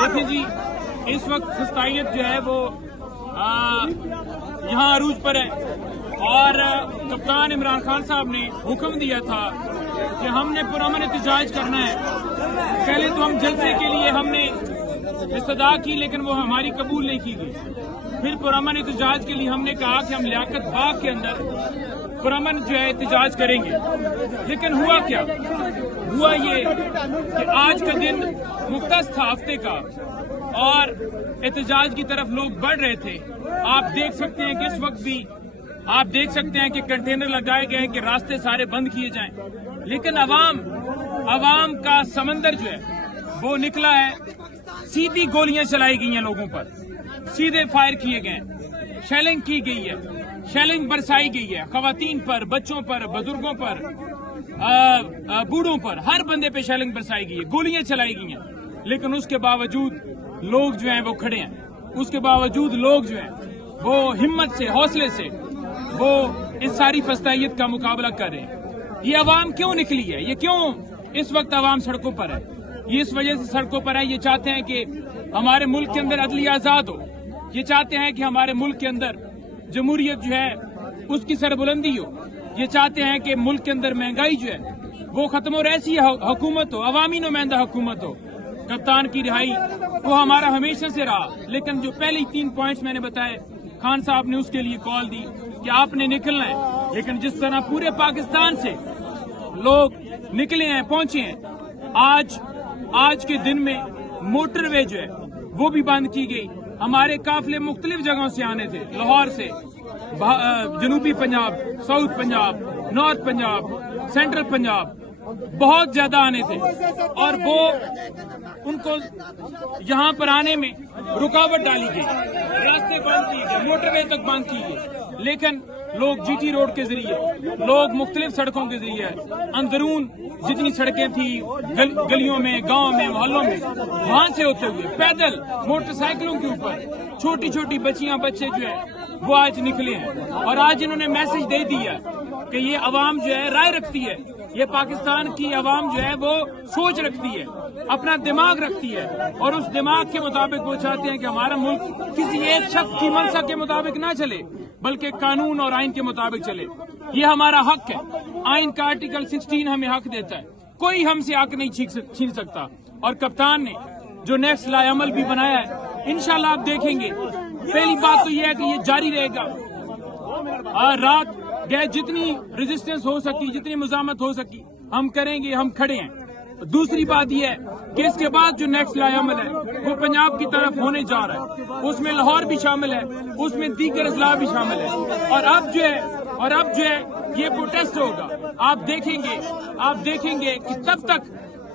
دیکھیں جی، اس وقت فسطائیت جو ہے وہ یہاں عروج پر ہے، اور کپتان عمران خان صاحب نے حکم دیا تھا کہ ہم نے پرامن احتجاج کرنا ہے۔ پہلے تو ہم جلسے کے لیے ہم نے استدعا کی، لیکن وہ ہماری قبول نہیں کی گئی۔ پھر پرامن احتجاج کے لیے ہم نے کہا کہ ہم لیاقت باغ کے اندر پرامن جو ہے احتجاج کریں گے، لیکن ہوا کیا؟ ہوا یہ کہ آج کا دن مختص تھا ہفتے کا، اور احتجاج کی طرف لوگ بڑھ رہے تھے۔ آپ دیکھ سکتے ہیں کہ اس وقت بھی آپ دیکھ سکتے ہیں کہ کنٹینر لگائے گئے ہیں کہ راستے سارے بند کیے جائیں، لیکن عوام کا سمندر جو ہے وہ نکلا ہے۔ سیدھی گولیاں چلائی گئی ہیں لوگوں پر، سیدھے فائر کیے گئے ہیں، شیلنگ کی گئی ہے، شیلنگ برسائی گئی ہے، خواتین پر، بچوں پر، بزرگوں پر، بوڑھوں پر، ہر بندے پہ شیلنگ برسائی گئی ہے، گولیاں چلائی گئی ہیں۔ لیکن اس کے باوجود لوگ جو ہیں وہ کھڑے ہیں، اس کے باوجود لوگ جو ہیں وہ ہمت سے، حوصلے سے وہ اس ساری فسطائیت کا مقابلہ کر رہے ہیں۔ یہ عوام کیوں نکلی ہے؟ یہ کیوں اس وقت عوام سڑکوں پر ہے؟ یہ اس وجہ سے سڑکوں پر ہے، یہ چاہتے ہیں کہ ہمارے ملک کے اندر عدلیہ آزاد ہو، یہ چاہتے ہیں کہ ہمارے ملک کے اندر جمہوریت جو ہے اس کی سربلندی ہو، یہ چاہتے ہیں کہ ملک کے اندر مہنگائی جو ہے وہ ختم ہو، ایسی حکومت ہو، عوامی نمائندہ حکومت ہو۔ کپتان کی رہائی وہ ہمارا ہمیشہ سے رہا، لیکن جو پہلی 3 پوائنٹس میں نے بتائے، خان صاحب نے اس کے لیے کال دی کہ آپ نے نکلنا ہے۔ لیکن جس طرح پورے پاکستان سے لوگ نکلے ہیں، پہنچے ہیں، آج کے دن میں موٹر وے جو ہے وہ بھی بند کی گئی۔ ہمارے قافلے مختلف جگہوں سے آنے تھے، لاہور سے، جنوبی Punjab, south Punjab, north Punjab, central Punjab, بہت زیادہ آنے تھے، اور وہ ان کو یہاں پر آنے میں رکاوٹ ڈالی گئی، راستے بند کیے گئے، موٹر وے تک بند کی گئی۔ لیکن لوگ جی ٹی روڈ کے ذریعے، لوگ مختلف سڑکوں کے ذریعے، اندرون جتنی سڑکیں تھیں گلیوں میں، گاؤں میں، محلوں میں، وہاں سے ہوتے ہوئے پیدل، موٹر سائیکلوں کے اوپر، چھوٹی چھوٹی بچیاں، بچے جو ہے وہ آج نکلے ہیں، اور آج انہوں نے میسج دے دیا کہ یہ عوام جو ہے رائے رکھتی ہے، یہ پاکستان کی عوام جو ہے وہ سوچ رکھتی ہے، اپنا دماغ رکھتی ہے، اور اس دماغ کے مطابق وہ چاہتے ہیں کہ ہمارا ملک کسی ایک شخص کی منشا کے مطابق نہ چلے، بلکہ قانون اور آئین کے مطابق چلے۔ یہ ہمارا حق ہے، آئین کا آرٹیکل 16 ہمیں حق دیتا ہے، کوئی ہم سے حق نہیں چھین سکتا۔ اور کپتان نے جو نیکسٹ لا عمل بھی بنایا ہے، انشاءاللہ آپ دیکھیں گے۔ پہلی بات تو یہ ہے کہ یہ جاری رہے گا، رات گئے جتنی ریزسٹنس ہو سکی، جتنی مزاحمت ہو سکی ہم کریں گے، ہم کھڑے ہیں۔ دوسری بات یہ ہے کہ اس کے بعد جو نیکسٹ لا عمل ہے وہ پنجاب کی طرف ہونے جا رہا ہے، اس میں لاہور بھی شامل ہے، اس میں دیگر اضلاع بھی شامل ہے، اور اب جو ہے یہ پروٹیسٹ ہوگا۔ آپ دیکھیں گے کہ تب تک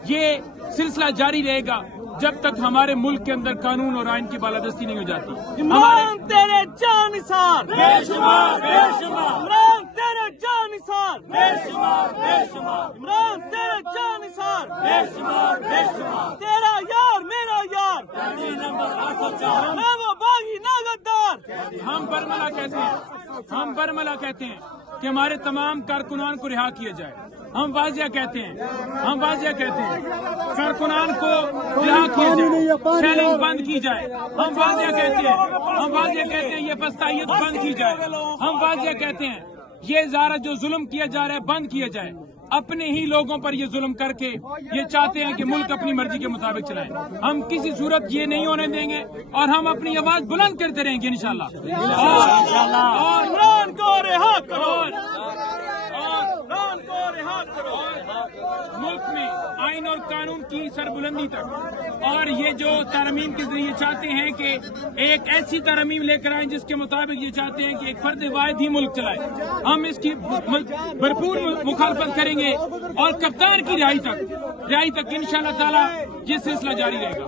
یہ سلسلہ جاری رہے گا جب تک ہمارے ملک کے اندر قانون اور آئین کی بالادستی نہیں ہو جاتی۔ عمران تیرے جانثار، بے شمار بے شمار، عمران تیرے جانثار، بے شمار بے شمار، عمران تیرے جانثار، بے شمار بے شمار، تیرا یار میرا یار، پہلی نمبر 804، میں وہ باغی نہ غدار۔ ہم برملا کہتے ہیں کہ ہمارے تمام کارکنان کو رہا کیا جائے۔ ہم واضح کہتے ہیں کارکنان کو رہا کیا جائے، شیلنگ بند کی جائے۔ ہم واضح کہتے ہیں یہ فسطائیت بند کی جائے۔ ہم واضح کہتے ہیں یہ زارہ جو ظلم کیا جا رہا ہے بند کیا جائے۔ اپنے ہی لوگوں پر یہ ظلم کر کے یہ چاہتے ہیں کہ ملک اپنی مرضی کے مطابق چلائیں۔ ہم کسی صورت یہ نہیں ہونے دیں گے، اور ہم اپنی آواز بلند کرتے رہیں گے انشاءاللہ۔ اور عمران کو رہا کرو، عمران کو رہا کرو۔ ملک میں آئین اور قانون کی سربلندی تک، اور یہ جو ترمیم کے ذریعے چاہتے ہیں کہ ایک ایسی ترمیم لے کر آئیں جس کے مطابق یہ چاہتے ہیں کہ ایک فرد واحد ہی ملک چلائے، ہم اس کی بھرپور مخالفت کریں گے، اور کپتان کی رہائی تک انشاءاللہ تعالی یہ سلسلہ جاری رہے گا۔